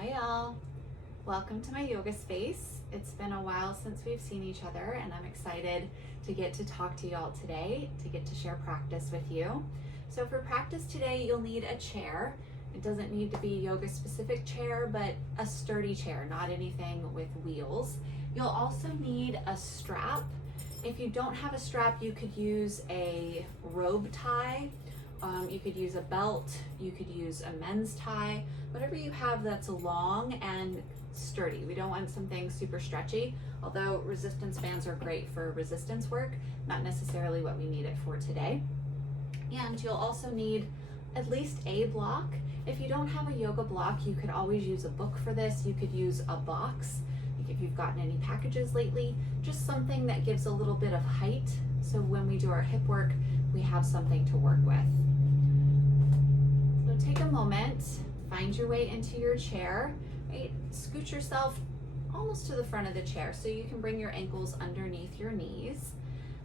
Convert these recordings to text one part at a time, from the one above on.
Hi all, welcome to my yoga space. It's been a while since we've seen each other and I'm excited to get to talk to y'all today, to get to share practice with you. So for practice today, you'll need a chair. It doesn't need to be a yoga specific chair, but a sturdy chair, not anything with wheels. You'll also need a strap. If you don't have a strap, you could use a robe tie. You could use a belt, you could use a men's tie, whatever you have that's long and sturdy. We don't want something super stretchy, although resistance bands are great for resistance work, not necessarily what we need it for today. And you'll also need at least a block. If you don't have a yoga block, you could always use a book for this. You could use a box, like if you've gotten any packages lately, just something that gives a little bit of height. So when we do our hip work, we have something to work with. So take a moment, find your way into your chair, right? Scoot yourself almost to the front of the chair so you can bring your ankles underneath your knees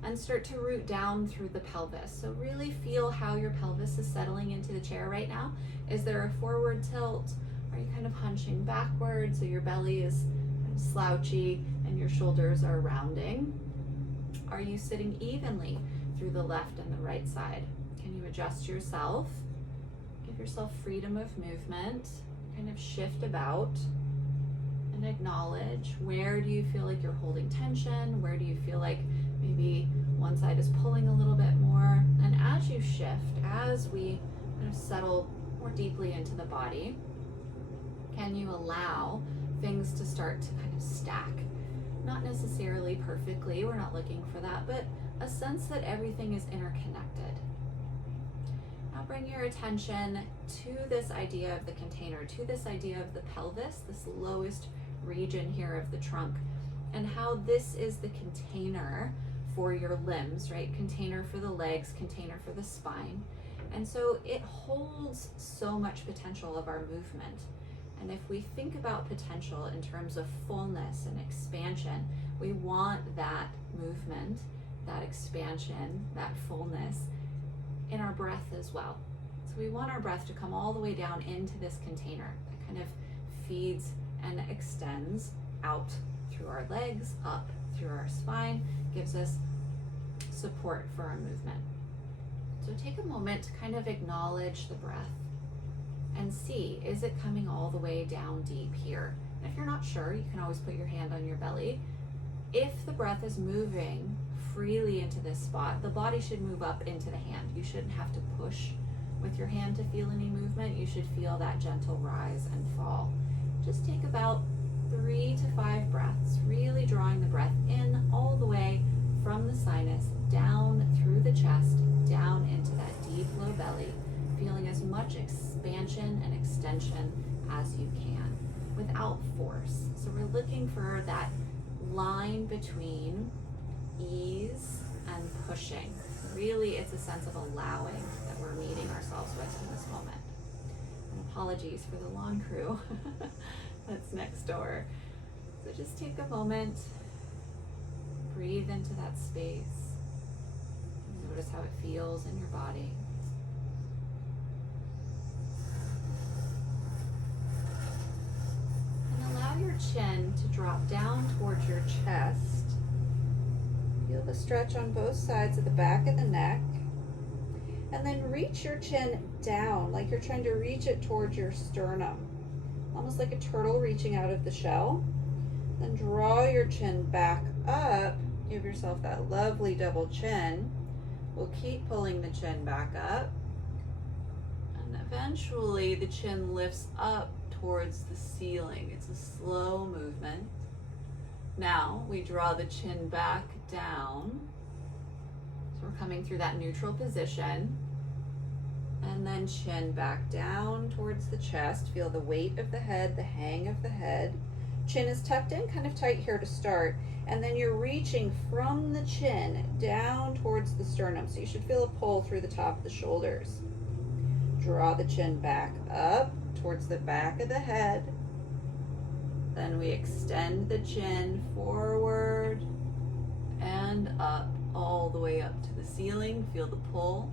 and start to root down through the pelvis. So really feel how your pelvis is settling into the chair right now. Is there a forward tilt? Are you kind of hunching backwards so your belly is kind of slouchy and your shoulders are rounding? Are you sitting evenly through the left and the right side? Can you adjust yourself? Give yourself freedom of movement, kind of shift about and acknowledge where do you feel like you're holding tension? Where do you feel like maybe one side is pulling a little bit more? And as you shift, as we kind of settle more deeply into the body, can you allow things to start to kind of stack? Not necessarily perfectly, we're not looking for that, but a sense that everything is interconnected. Now bring your attention to this idea of the container, to this idea of the pelvis, this lowest region here of the trunk, and how this is the container for your limbs, right? Container for the legs, container for the spine. And so it holds so much potential of our movement. And if we think about potential in terms of fullness and expansion, we want that movement, that expansion, that fullness in our breath as well. So we want our breath to come all the way down into this container that kind of feeds and extends out through our legs, up through our spine, gives us support for our movement. So take a moment to kind of acknowledge the breath and see, is it coming all the way down deep here? And if you're not sure, you can always put your hand on your belly. If the breath is moving freely into this spot, the body should move up into the hand. You shouldn't have to push with your hand to feel any movement. You should feel that gentle rise and fall. Just take about 3 to 5 breaths, really drawing the breath in all the way from the sinus, down through the chest, down into that deep low belly, feeling as much expansion and extension as you can without force. So we're looking for that line between ease and pushing. Really, it's a sense of allowing that we're meeting ourselves with in this moment. And apologies for the lawn crew that's next door. So just take a moment, breathe into that space, notice how it feels in your body. And allow your chin to drop down towards your chest. Feel the stretch on both sides of the back of the neck. And then reach your chin down, like you're trying to reach it towards your sternum. Almost like a turtle reaching out of the shell. Then draw your chin back up. Give yourself that lovely double chin. We'll keep pulling the chin back up. And eventually the chin lifts up towards the ceiling. It's a slow movement. Now we draw the chin back down. So we're coming through that neutral position. And then chin back down towards the chest. Feel the weight of the head, the hang of the head. Chin is tucked in, kind of tight here to start. And then you're reaching from the chin down towards the sternum. So you should feel a pull through the top of the shoulders. Draw the chin back up towards the back of the head. Then we extend the chin forward and up, all the way up to the ceiling. Feel the pull.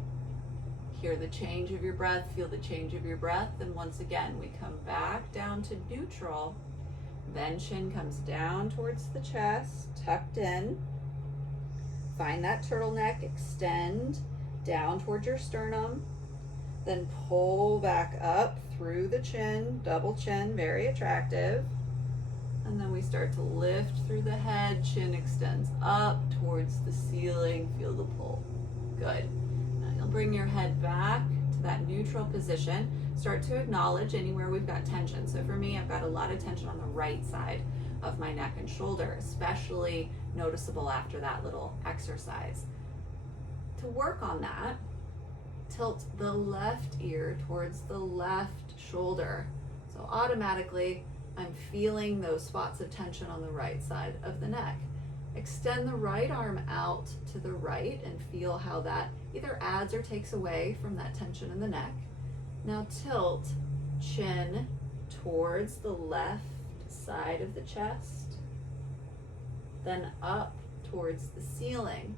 Hear the change of your breath, feel the change of your breath. And once again, we come back down to neutral. Then chin comes down towards the chest, tucked in. Find that turtleneck, extend down towards your sternum. Then pull back up through the chin, double chin, very attractive. And then we start to lift through the head, chin extends up towards the ceiling, feel the pull. Good. Now you'll bring your head back to that neutral position. Start to acknowledge anywhere we've got tension. So for me, I've got a lot of tension on the right side of my neck and shoulder, especially noticeable after that little exercise. To work on that, tilt the left ear towards the left shoulder. So automatically, I'm feeling those spots of tension on the right side of the neck. Extend the right arm out to the right and feel how that either adds or takes away from that tension in the neck. Now tilt chin towards the left side of the chest, then up towards the ceiling.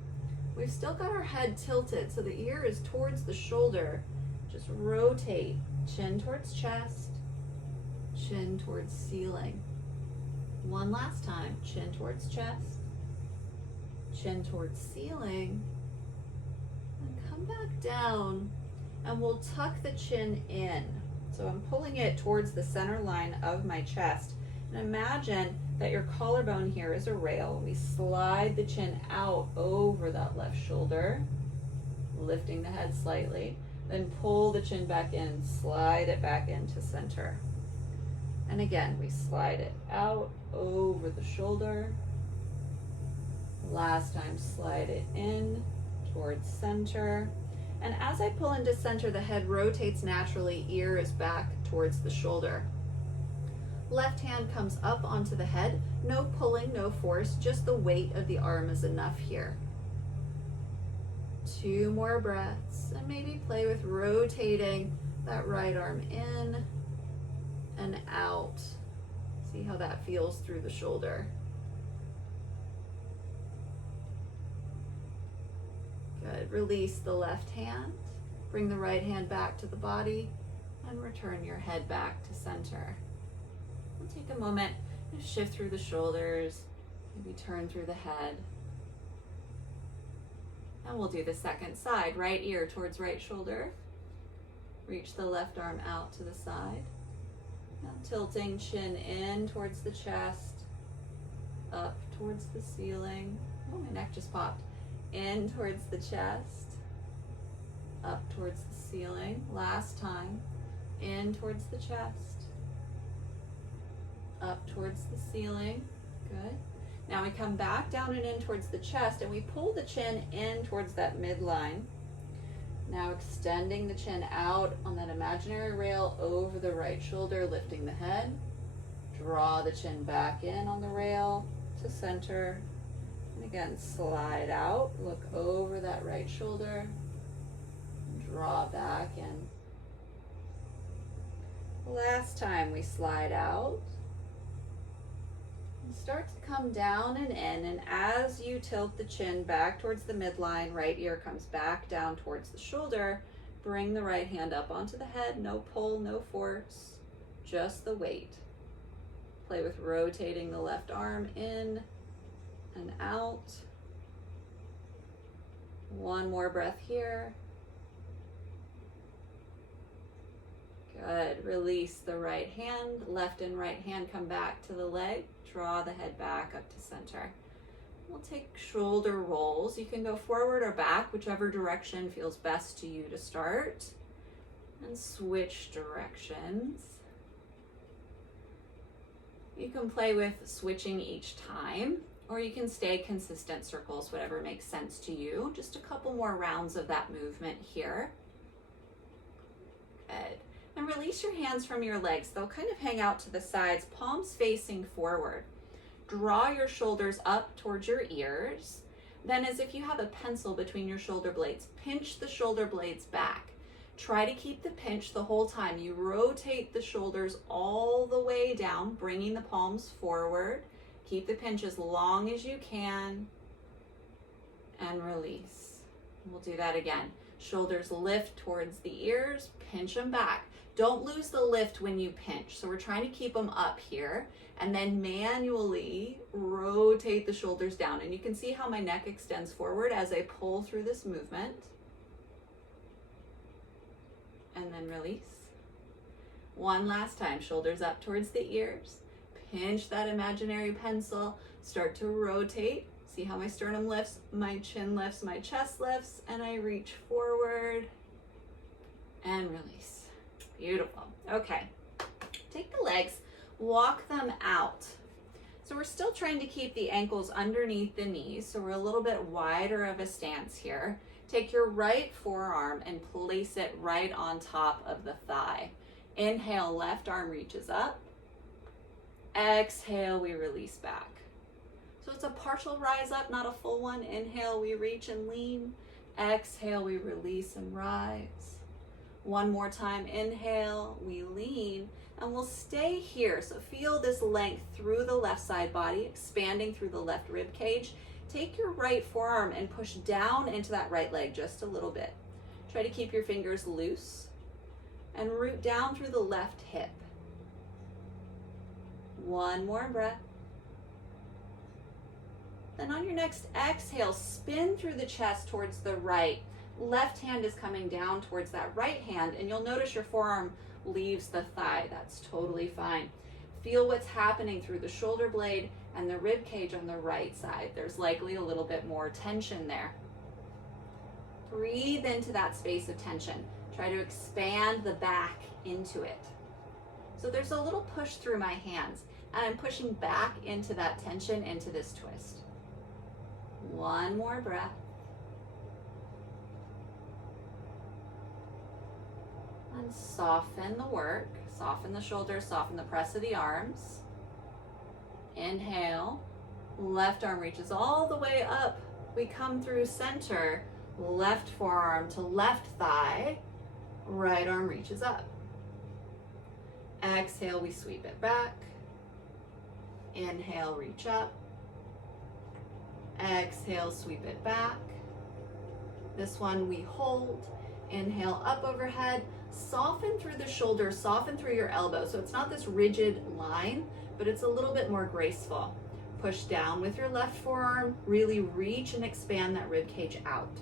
We've still got our head tilted, so the ear is towards the shoulder. Just rotate, chin towards chest, chin towards ceiling. One last time, chin towards chest, chin towards ceiling, and come back down, and we'll tuck the chin in. So I'm pulling it towards the center line of my chest, and imagine that your collarbone here is a rail. We slide the chin out over that left shoulder, lifting the head slightly, then pull the chin back in, slide it back into center. And again, we slide it out over the shoulder. Last time, slide it in towards center. And as I pull into center, the head rotates naturally, ear is back towards the shoulder. Left hand comes up onto the head. No pulling, no force, just the weight of the arm is enough here. 2 more breaths, and maybe play with rotating that right arm in and out. See how that feels through the shoulder. Good. Release the left hand. Bring the right hand back to the body and return your head back to center. We'll take a moment and shift through the shoulders, maybe turn through the head. And we'll do the second side. Right ear towards right shoulder. Reach the left arm out to the side. Now tilting chin in towards the chest, up towards the ceiling. Oh, my neck just popped. In towards the chest, up towards the ceiling. Last time. In towards the chest, up towards the ceiling. Good. Now we come back down and in towards the chest, and we pull the chin in towards that midline. Now extending the chin out on that imaginary rail over the right shoulder, lifting the head. Draw the chin back in on the rail to center. And again, slide out, look over that right shoulder, draw back in. Last time, we slide out. And start to come down and in, and as you tilt the chin back towards the midline, right ear comes back down towards the shoulder, bring the right hand up onto the head, no pull, no force, just the weight. Play with rotating the left arm in and out. One more breath here. Good. Release the right hand. Left and right hand come back to the leg. Draw the head back up to center. We'll take shoulder rolls. You can go forward or back, whichever direction feels best to you to start. And switch directions. You can play with switching each time, or you can stay consistent circles, whatever makes sense to you. Just a couple more rounds of that movement here. Good. And release your hands from your legs. They'll kind of hang out to the sides, palms facing forward. Draw your shoulders up towards your ears. Then, as if you have a pencil between your shoulder blades, pinch the shoulder blades back. Try to keep the pinch the whole time. You rotate the shoulders all the way down, bringing the palms forward. Keep the pinch as long as you can, and release. We'll do that again. Shoulders lift towards the ears, pinch them back. Don't lose the lift when you pinch. So we're trying to keep them up here, and then manually rotate the shoulders down. And you can see how my neck extends forward as I pull through this movement. And then release. One last time, shoulders up towards the ears. Pinch that imaginary pencil, start to rotate. See how my sternum lifts, my chin lifts, my chest lifts, and I reach forward and release. Beautiful. Okay, take the legs, walk them out. So we're still trying to keep the ankles underneath the knees, so we're a little bit wider of a stance here. Take your right forearm and place it right on top of the thigh. Inhale, left arm reaches up. Exhale, we release back. So it's a partial rise up, not a full one. Inhale, we reach and lean. Exhale, we release and rise. One more time, inhale, we lean, and we'll stay here. So feel this length through the left side body, expanding through the left rib cage. Take your right forearm and push down into that right leg just a little bit. Try to keep your fingers loose and root down through the left hip. One more breath. Then on your next exhale, spin through the chest towards the right. Left hand is coming down towards that right hand, and you'll notice your forearm leaves the thigh. That's totally fine. Feel what's happening through the shoulder blade and the rib cage on the right side. There's likely a little bit more tension there. Breathe into that space of tension. Try to expand the back into it. So there's a little push through my hands, and I'm pushing back into that tension, into this twist. One more breath. And soften the work. Soften the shoulders, soften the press of the arms. Inhale. Left arm reaches all the way up. We come through center. Left forearm to left thigh. Right arm reaches up. Exhale, we sweep it back. Inhale, reach up. Exhale, sweep it back. This one we hold. Inhale, up overhead. Soften through the shoulders, soften through your elbow. So it's not this rigid line, but it's a little bit more graceful. Push down with your left forearm. Really reach and expand that rib cage out.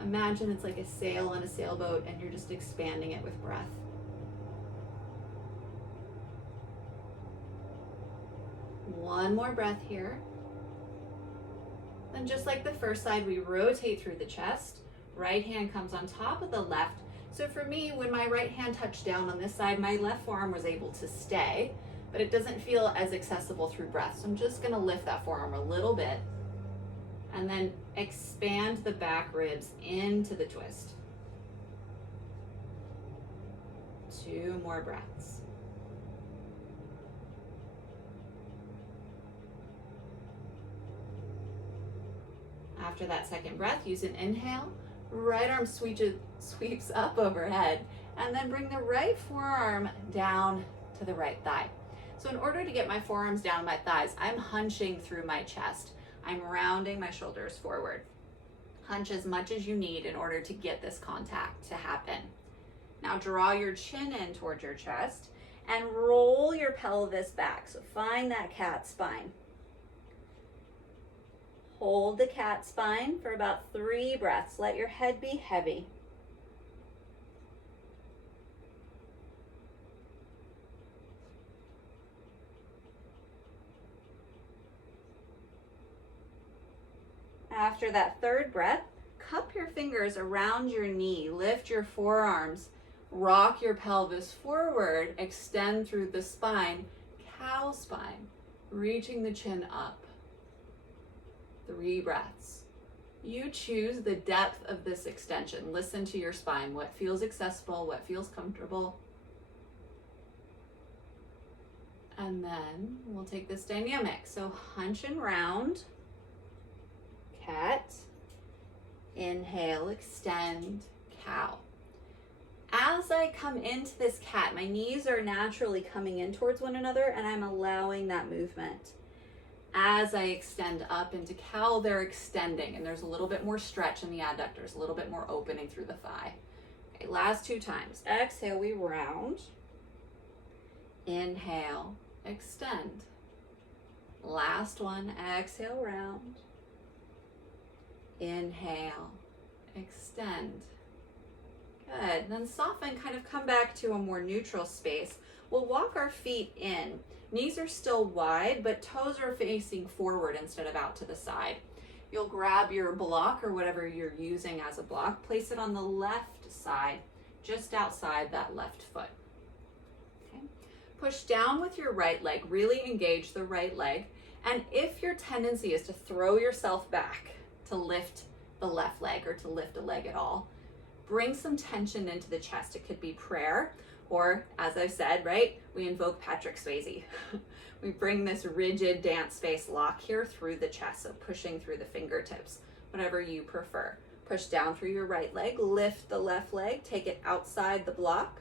Imagine it's like a sail on a sailboat, and you're just expanding it with breath. One more breath here. Then just like the first side, we rotate through the chest. Right hand comes on top of the left. So for me, when my right hand touched down on this side, my left forearm was able to stay, but it doesn't feel as accessible through breath. So I'm just gonna lift that forearm a little bit and then expand the back ribs into the twist. 2 more breaths. After that second breath, use an inhale. Right arm sweeps up overhead, and then bring the right forearm down to the right thigh. So in order to get my forearms down my thighs, I'm hunching through my chest. I'm rounding my shoulders forward. Hunch as much as you need in order to get this contact to happen. Now draw your chin in towards your chest and roll your pelvis back. So find that cat spine. Hold the cat spine for about 3 breaths. Let your head be heavy. After that 3rd breath, cup your fingers around your knee, lift your forearms, rock your pelvis forward, extend through the spine, cow spine, reaching the chin up. 3 breaths. You choose the depth of this extension. Listen to your spine, what feels accessible, what feels comfortable. And then we'll take this dynamic. So hunch and round, cat, inhale, extend, cow. As I come into this cat, my knees are naturally coming in towards one another, and I'm allowing that movement. as I extend up into cow, they're extending, and there's a little bit more stretch in the adductors, a little bit more opening through the thigh. Okay, last 2 times. Exhale, we round. Inhale, extend. Last one, exhale, round. Inhale, extend. Good. Then soften, kind of come back to a more neutral space. We'll walk our feet in. Knees are still wide, but toes are facing forward instead of out to the side. You'll grab your block or whatever you're using as a block, place it on the left side, just outside that left foot. Okay. Push down with your right leg, really engage the right leg. And if your tendency is to throw yourself back to lift the left leg or to lift a leg at all, bring some tension into the chest. It could be prayer, or as I've said, right, we invoke Patrick Swayze. We bring this rigid dance space lock here through the chest, so pushing through the fingertips, whatever you prefer. Push down through your right leg, lift the left leg, take it outside the block,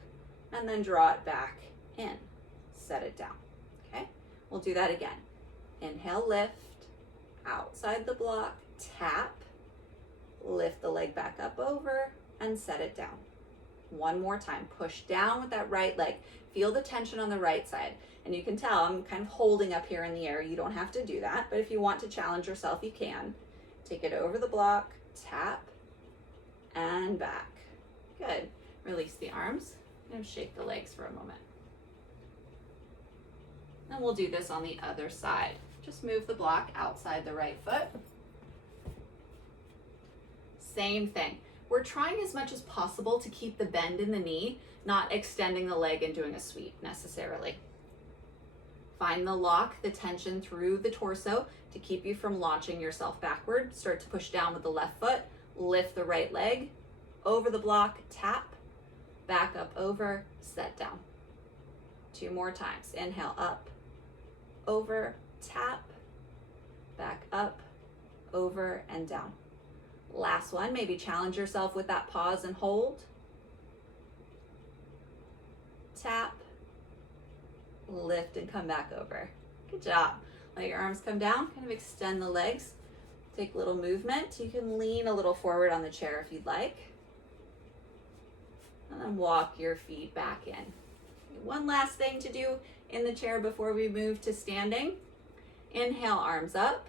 and then draw it back in. Set it down, okay? We'll do that again. Inhale, lift, outside the block, tap, lift the leg back up over, and set it down. One more time, push down with that right leg. Feel the tension on the right side. And you can tell I'm kind of holding up here in the air. You don't have to do that, but if you want to challenge yourself, you can. Take it over the block, tap, and back. Good. Release the arms and shake the legs for a moment. And we'll do this on the other side. Just move the block outside the right foot. Same thing. We're trying as much as possible to keep the bend in the knee, not extending the leg and doing a sweep necessarily. Find the lock, the tension through the torso to keep you from launching yourself backward. Start to push down with the left foot, lift the right leg, over the block, tap, back up over, set down. 2 more times. Inhale, up, over, tap, back up, over, and down. Last one, maybe challenge yourself with that pause and hold. Tap, lift, and come back over. Good job. Let your arms come down, kind of extend the legs. Take a little movement. You can lean a little forward on the chair if you'd like. And then walk your feet back in. One last thing to do in the chair before we move to standing. Inhale, arms up.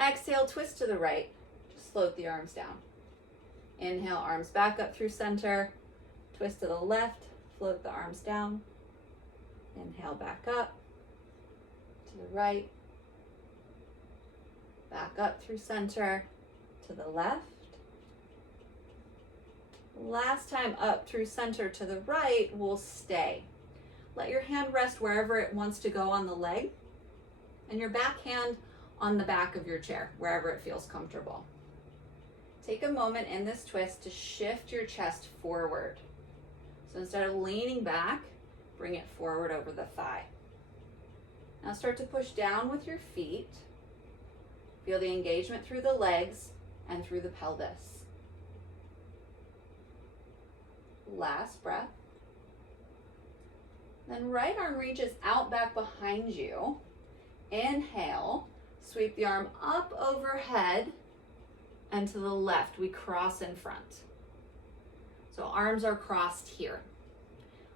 Exhale, twist to the right. Just float the arms down. Inhale, arms back up through center. Twist to the left, float the arms down. Inhale, back up to the right. Back up through center to the left. Last time up through center to the right, we'll stay. Let your hand rest wherever it wants to go on the leg, and your back hand on the back of your chair, wherever it feels comfortable. Take a moment in this twist to shift your chest forward. So instead of leaning back, bring it forward over the thigh. Now start to push down with your feet. Feel the engagement through the legs and through the pelvis. Last breath. Then right arm reaches out back behind you. Inhale, sweep the arm up overhead and to the left. We cross in front. So arms are crossed here.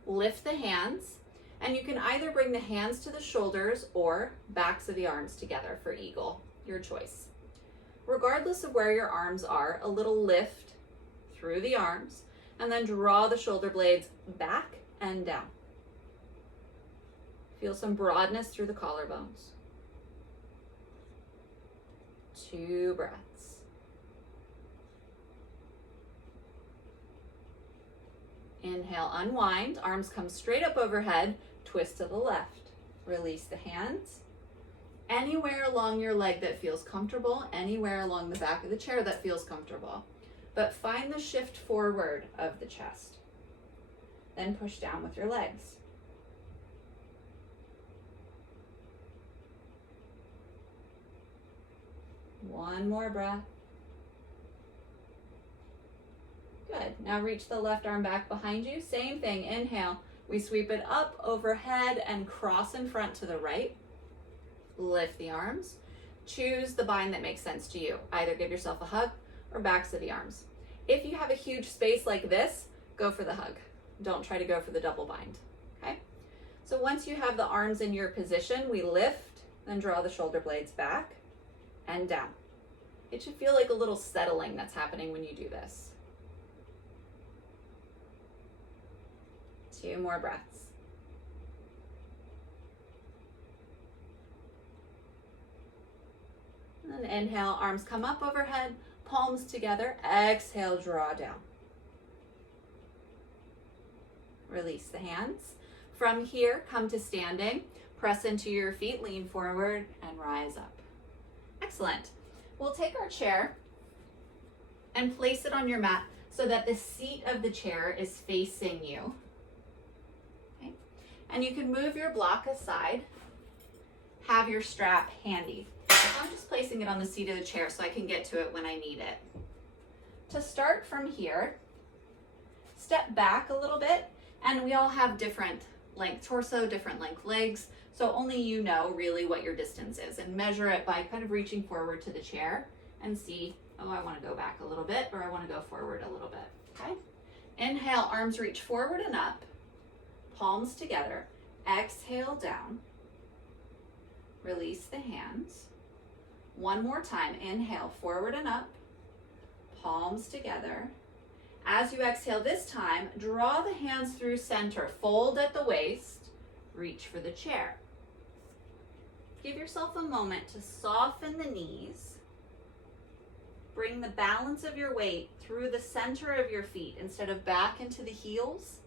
Lift the hands, and you can either bring the hands to the shoulders or backs of the arms together for eagle, your choice. Regardless of where your arms are, a little lift through the arms, and then draw the shoulder blades back and down. Feel some broadness through the collarbones. 2 breaths. Inhale, unwind. Arms come straight up overhead. Twist to the left. Release the hands. Anywhere along your leg that feels comfortable, anywhere along the back of the chair that feels comfortable. But find the shift forward of the chest. Then push down with your legs. One more breath. Good. Now reach the left arm back behind you. Same thing. Inhale. We sweep it up overhead and cross in front to the right. lift the arms. Choose the bind that makes sense to you. Either give yourself a hug or backs of the arms. If you have a huge space like this, go for the hug. Don't try to go for the double bind, okay? So once you have the arms in your position, we lift, then draw the shoulder blades back and down. It should feel like a little settling that's happening when you do this. 2 more breaths. And inhale, arms come up overhead, palms together. Exhale, draw down. Release the hands. From here, come to standing. Press into your feet, lean forward, and rise up. Excellent. We'll take our chair and place it on your mat so that the seat of the chair is facing you. Okay. And you can move your block aside. Have your strap handy. I'm just placing it on the seat of the chair so I can get to it when I need it. To start from here, step back a little bit, and we all have different length torso, different length legs, so only you know really what your distance is, and measure it by kind of reaching forward to the chair and see, oh, I want to go back a little bit, or I want to go forward a little bit, okay? Inhale, arms reach forward and up, palms together. Exhale, down. Release the hands. One more time. Inhale, forward and up, palms together. As you exhale this time, draw the hands through center, fold at the waist, reach for the chair. Give yourself a moment to soften the knees. Bring the balance of your weight through the center of your feet instead of back into the heels.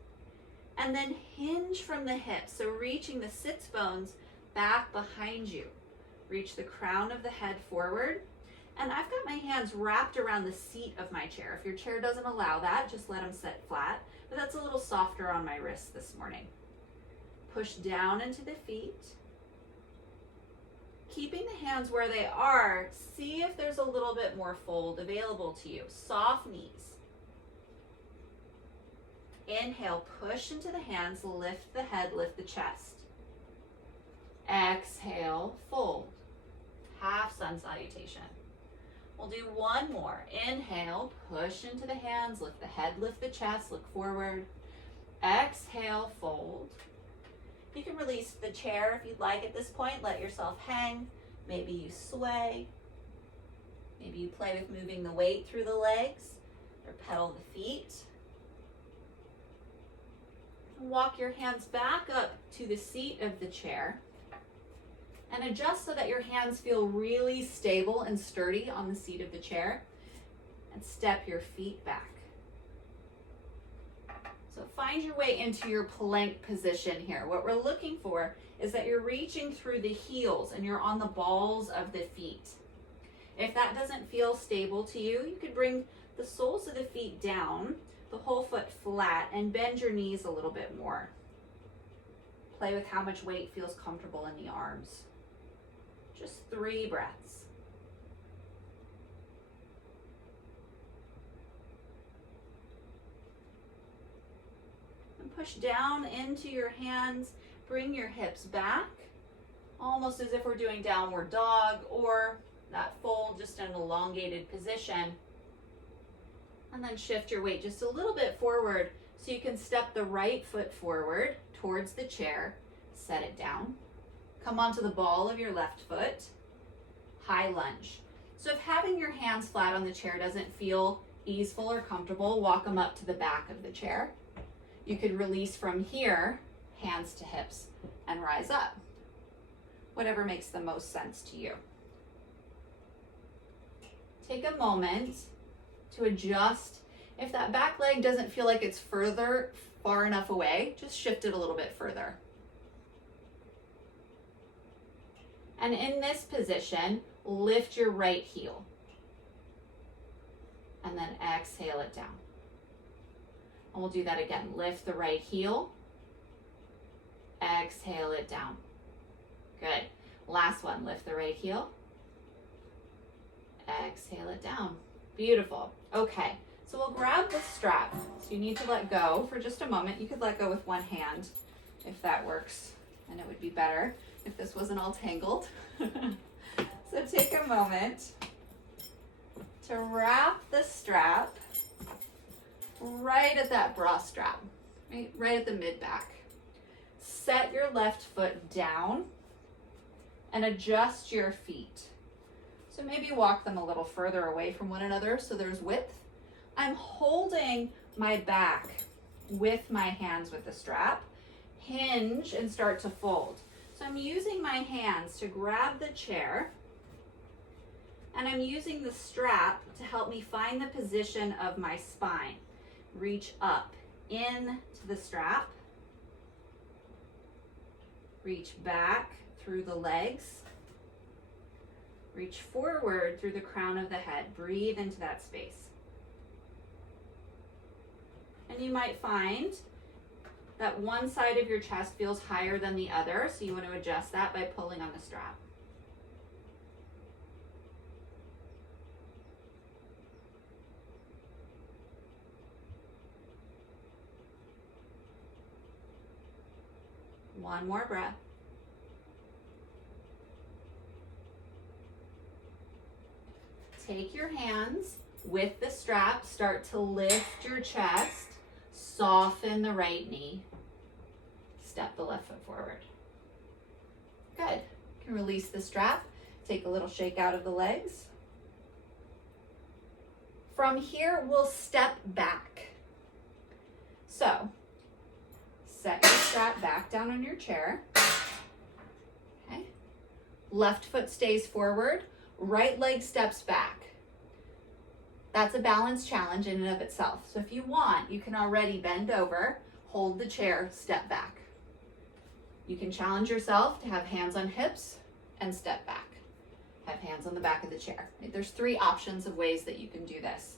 And then hinge from the hips, so reaching the sits bones back behind you. Reach the crown of the head forward. And I've got my hands wrapped around the seat of my chair. If your chair doesn't allow that, just let them sit flat. But that's a little softer on my wrist this morning. Push down into the feet. Keeping the hands where they are, see if there's a little bit more fold available to you. Soft knees. Inhale, push into the hands, lift the head, lift the chest. Exhale, fold. Half sun salutation. We'll do one more. Inhale, push into the hands, lift the head, lift the chest, look forward. Exhale, fold. You can release the chair if you'd like at this point. Let yourself hang. Maybe you sway. Maybe you play with moving the weight through the legs or pedal the feet. Walk your hands back up to the seat of the chair and adjust so that your hands feel really stable and sturdy on the seat of the chair, and step your feet back. So find your way into your plank position here. What we're looking for is that you're reaching through the heels and you're on the balls of the feet. If that doesn't feel stable to you, you could bring the soles of the feet down, the whole foot flat, and bend your knees a little bit more. Play with how much weight feels comfortable in the arms. Just 3 breaths. And push down into your hands. Bring your hips back, almost as if we're doing downward dog, or that fold, just in an elongated position. And then shift your weight just a little bit forward so you can step the right foot forward towards the chair, set it down. Come onto the ball of your left foot, high lunge. So if having your hands flat on the chair doesn't feel easeful or comfortable, walk them up to the back of the chair. You could release from here, hands to hips, and rise up. Whatever makes the most sense to you. Take a moment to adjust. If that back leg doesn't feel like it's far enough away, just shift it a little bit further. And in this position, lift your right heel. And then exhale it down. And we'll do that again. Lift the right heel. Exhale it down. Good. Last one. Lift the right heel. Exhale it down. Beautiful. Okay. So we'll grab the strap. So you need to let go for just a moment. You could let go with one hand if that works, and it would be better. if this wasn't all tangled. So take a moment to wrap the strap right at that bra strap, right at the mid back. Set your left foot down and adjust your feet. So maybe walk them a little further away from one another so there's width. I'm holding my back with my hands with the strap. Hinge and start to fold. So I'm using my hands to grab the chair, and I'm using the strap to help me find the position of my spine. Reach up into the strap. Reach back through the legs. Reach forward through the crown of the head. Breathe into that space. And you might find that one side of your chest feels higher than the other, so you want to adjust that by pulling on the strap. One more breath. Take your hands with the strap, start to lift your chest, soften the right knee, step the left foot forward. Good. You can release the strap, take a little shake out of the legs. From here, we'll step back. So, set your strap back down on your chair. Okay. Left foot stays forward, right leg steps back. That's a balance challenge in and of itself. So if you want, you can already bend over, hold the chair, step back. You can challenge yourself to have hands on hips and step back. Have hands on the back of the chair. There's 3 options of ways that you can do this.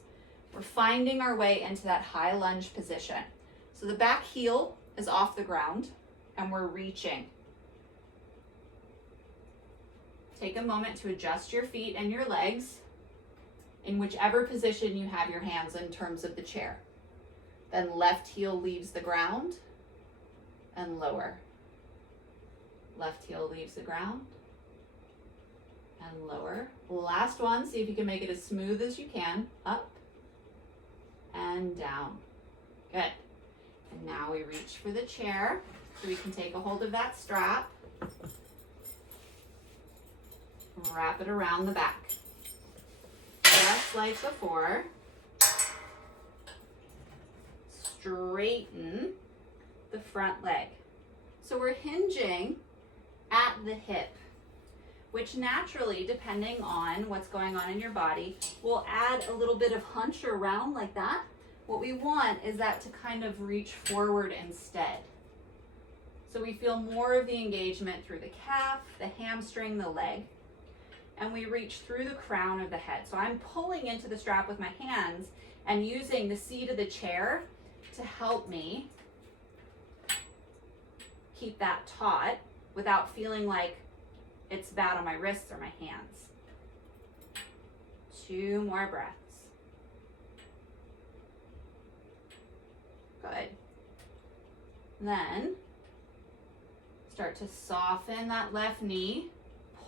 We're finding our way into that high lunge position. So the back heel is off the ground and we're reaching. Take a moment to adjust your feet and your legs in whichever position you have your hands in terms of the chair. Then left heel leaves the ground and lower. Left heel leaves the ground and lower. Last one, see if you can make it as smooth as you can. Up and down. Good. And now we reach for the chair so we can take a hold of that strap. Wrap it around the back. Just like before. Straighten the front leg. So we're hinging at the hip, which naturally, depending on what's going on in your body, will add a little bit of hunch around like that. What we want is that to kind of reach forward instead. So we feel more of the engagement through the calf, the hamstring, the leg, and we reach through the crown of the head. So I'm pulling into the strap with my hands and using the seat of the chair to help me keep that taut without feeling like it's bad on my wrists or my hands. 2 more breaths. Good. Then start to soften that left knee.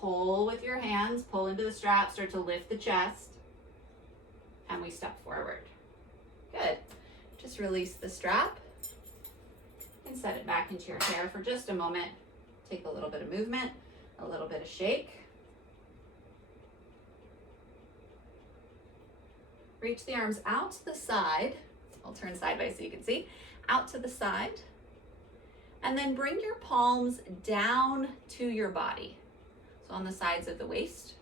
Pull with your hands, pull into the strap, start to lift the chest, and we step forward. Good. Just release the strap and set it back into your chair for just a moment. Take a little bit of movement, a little bit of shake. Reach the arms out to the side. I'll turn sideways so you can see. Out to the side. And then bring your palms down to your body. So on the sides of the waist.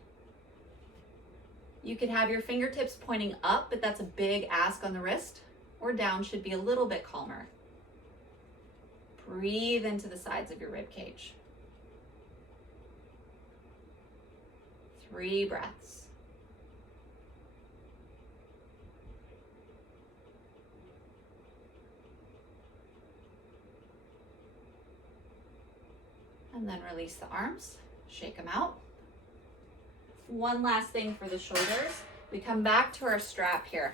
You can have your fingertips pointing up, but that's a big ask on the wrist. Or down should be a little bit calmer. Breathe into the sides of your rib cage. 3 breaths. And then release the arms, shake them out. One last thing for the shoulders. We come back to our strap here.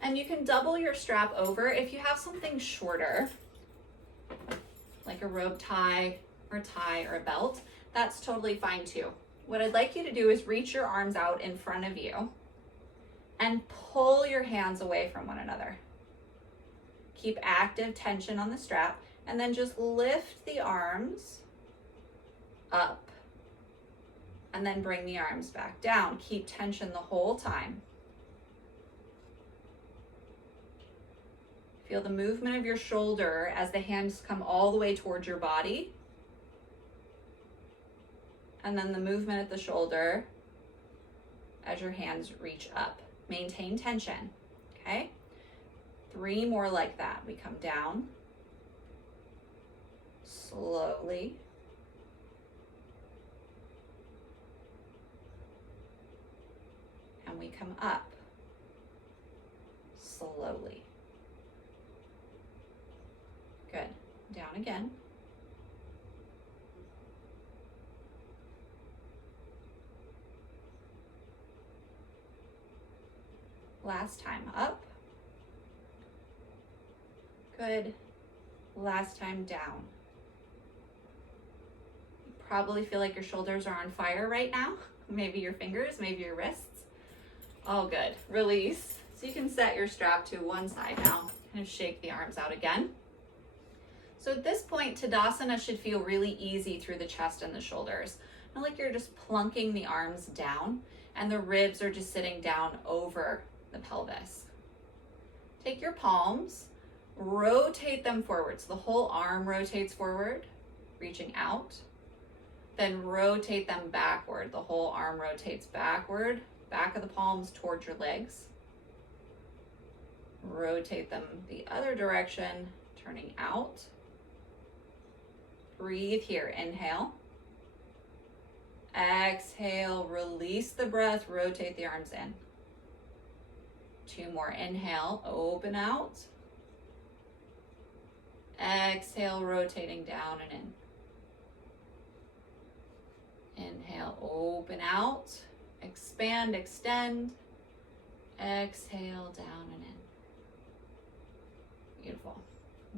And you can double your strap over if you have something shorter, like a rope tie or tie or a belt, that's totally fine too. What I'd like you to do is reach your arms out in front of you and pull your hands away from one another. Keep active tension on the strap, and then just lift the arms up and then bring the arms back down. Keep tension the whole time. Feel the movement of your shoulder as the hands come all the way towards your body. And then the movement at the shoulder as your hands reach up. Maintain tension, okay? 3 more like that. We come down, slowly, and we come up, slowly. Good. Down again. Last time, up. Good. Last time, down. You probably feel like your shoulders are on fire right now. Maybe your fingers, maybe your wrists. Oh, good. Release. So you can set your strap to one side now. Kind of shake the arms out again. So at this point, Tadasana should feel really easy through the chest and the shoulders. Not like you're just plunking the arms down and the ribs are just sitting down over the pelvis. Take your palms, rotate them forward. So the whole arm rotates forward, reaching out. Then rotate them backward. The whole arm rotates backward, back of the palms towards your legs. Rotate them the other direction, turning out. Breathe here, inhale. Exhale, release the breath, rotate the arms in. 2 more, inhale, open out. Exhale, rotating down and in. Inhale, open out. Expand, extend. Exhale, down and in. Beautiful.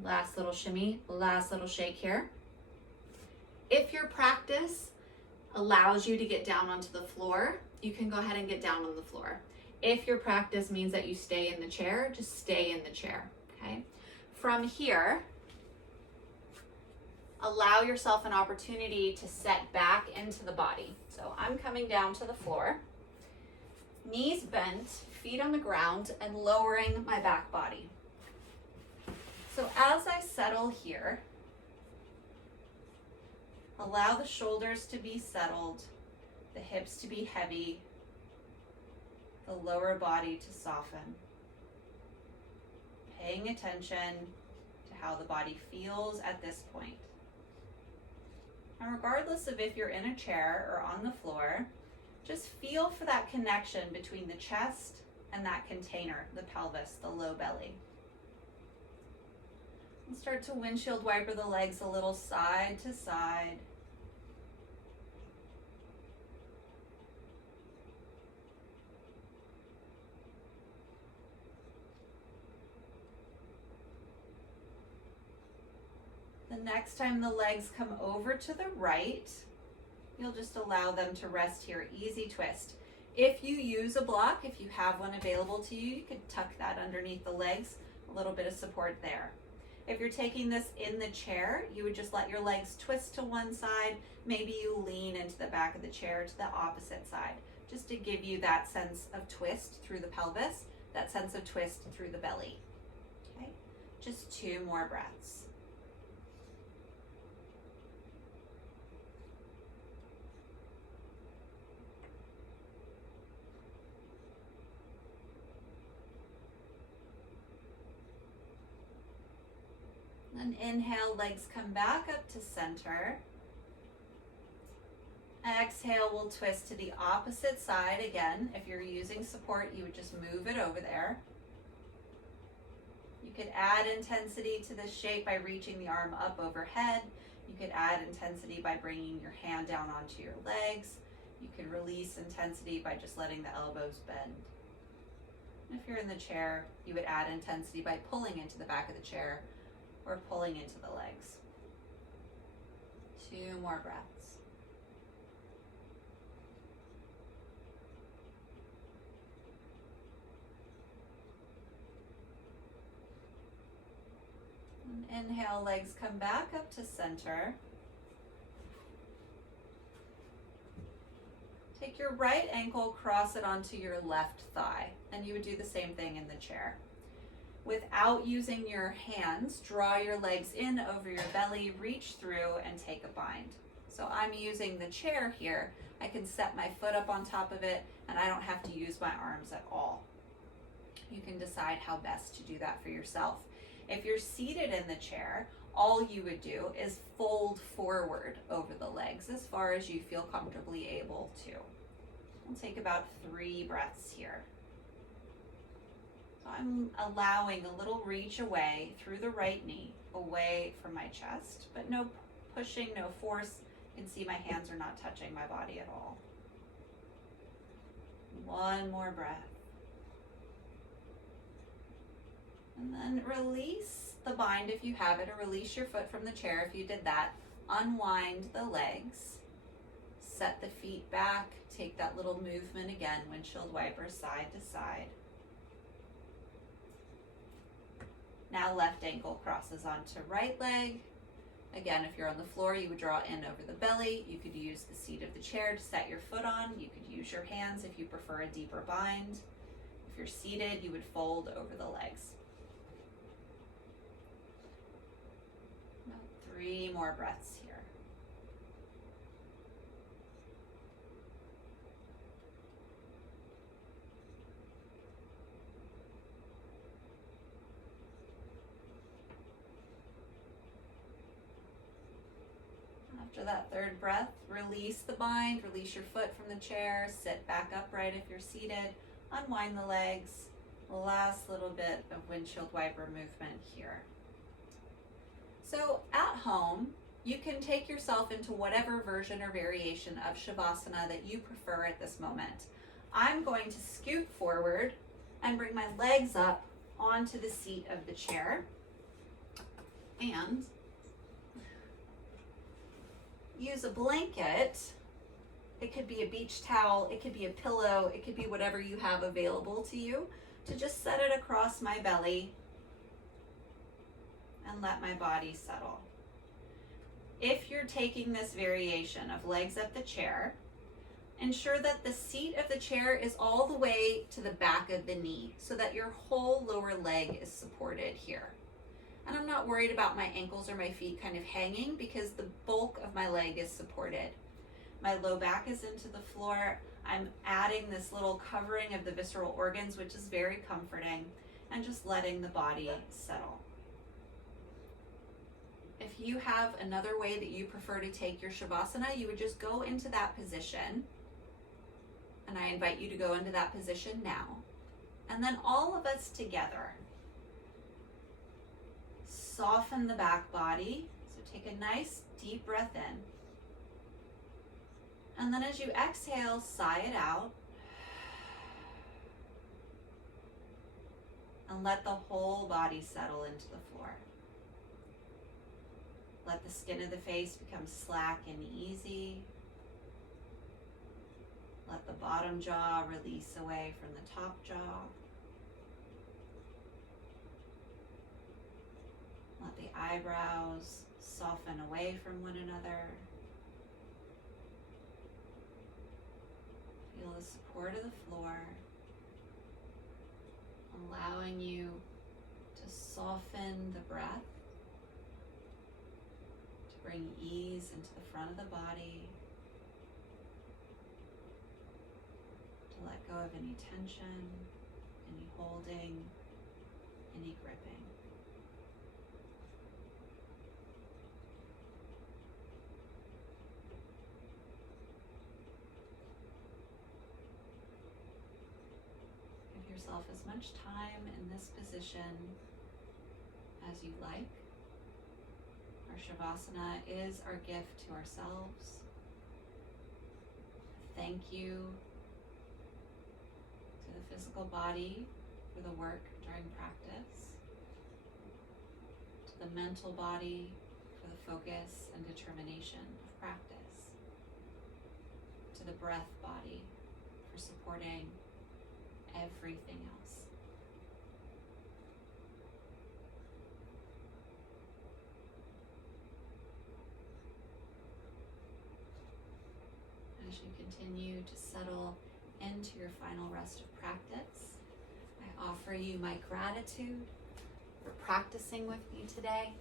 Last little shimmy, last little shake here. If your practice allows you to get down onto the floor, you can go ahead and get down on the floor. If your practice means that you stay in the chair, just stay in the chair, okay? From here, allow yourself an opportunity to set back into the body. So I'm coming down to the floor, knees bent, feet on the ground, and lowering my back body. So as I settle here, allow the shoulders to be settled, the hips to be heavy, the lower body to soften. Paying attention to how the body feels at this point. And regardless of if you're in a chair or on the floor, just feel for that connection between the chest and that container, the pelvis, the low belly. And start to windshield wiper the legs a little side to side. The next time the legs come over to the right, you'll just allow them to rest here. Easy twist. If you use a block, if you have one available to you, you could tuck that underneath the legs, a little bit of support there. If you're taking this in the chair, you would just let your legs twist to one side. Maybe you lean into the back of the chair to the opposite side, just to give you that sense of twist through the pelvis, that sense of twist through the belly. Okay, just 2 more breaths. And inhale, legs come back up to center. Exhale, we'll twist to the opposite side again. If you're using support, you would just move it over there. You could add intensity to this shape by reaching the arm up overhead. You could add intensity by bringing your hand down onto your legs. You could release intensity by just letting the elbows bend. And if you're in the chair, you would add intensity by pulling into the back of the chair or pulling into the legs. 2 more breaths. And inhale, legs come back up to center. Take your right ankle, cross it onto your left thigh, and you would do the same thing in the chair. Without using your hands, draw your legs in over your belly, reach through, and take a bind. So I'm using the chair here. I can set my foot up on top of it, and I don't have to use my arms at all. You can decide how best to do that for yourself. If you're seated in the chair, all you would do is fold forward over the legs as far as you feel comfortably able to. We'll take about 3 breaths here. So I'm allowing a little reach away through the right knee, away from my chest, but no pushing, no force. You can see my hands are not touching my body at all. 1 more breath. And then release the bind if you have it, or release your foot from the chair if you did that. Unwind the legs. Set the feet back. Take that little movement again, windshield wiper side to side. Now left ankle crosses onto right leg. Again, if you're on the floor, you would draw in over the belly. You could use the seat of the chair to set your foot on. You could use your hands if you prefer a deeper bind. If you're seated, you would fold over the legs. About 3 more breaths here. After that 3rd breath, release the bind, release your foot from the chair, sit back upright if you're seated, unwind the legs. Last little bit of windshield wiper movement here. So at home, you can take yourself into whatever version or variation of Shavasana that you prefer at this moment. I'm going to scoot forward and bring my legs up onto the seat of the chair, and use a blanket. It could be a beach towel, it could be a pillow, it could be whatever you have available to you, to just set it across my belly and let my body settle. If you're taking this variation of legs up the chair, ensure that the seat of the chair is all the way to the back of the knee so that your whole lower leg is supported here. And I'm not worried about my ankles or my feet kind of hanging because the bulk of my leg is supported. My low back is into the floor. I'm adding this little covering of the visceral organs, which is very comforting, and just letting the body settle. If you have another way that you prefer to take your Shavasana, you would just go into that position. And I invite you to go into that position now. And then all of us together, soften the back body. So take a nice deep breath in. And then as you exhale, sigh it out. And let the whole body settle into the floor. Let the skin of the face become slack and easy. Let the bottom jaw release away from the top jaw. Let the eyebrows soften away from one another. Feel the support of the floor, allowing you to soften the breath, to bring ease into the front of the body, to let go of any tension, any holding, any gripping. Give yourself as much time in this position as you like. Our Shavasana is our gift to ourselves. Thank you to the physical body for the work during practice, to the mental body for the focus and determination of practice, to the breath body for supporting everything else. As you continue to settle into your final rest of practice, I offer you my gratitude for practicing with me today,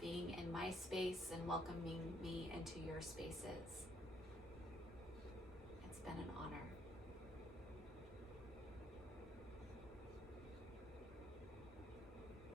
being in my space and welcoming me into your spaces.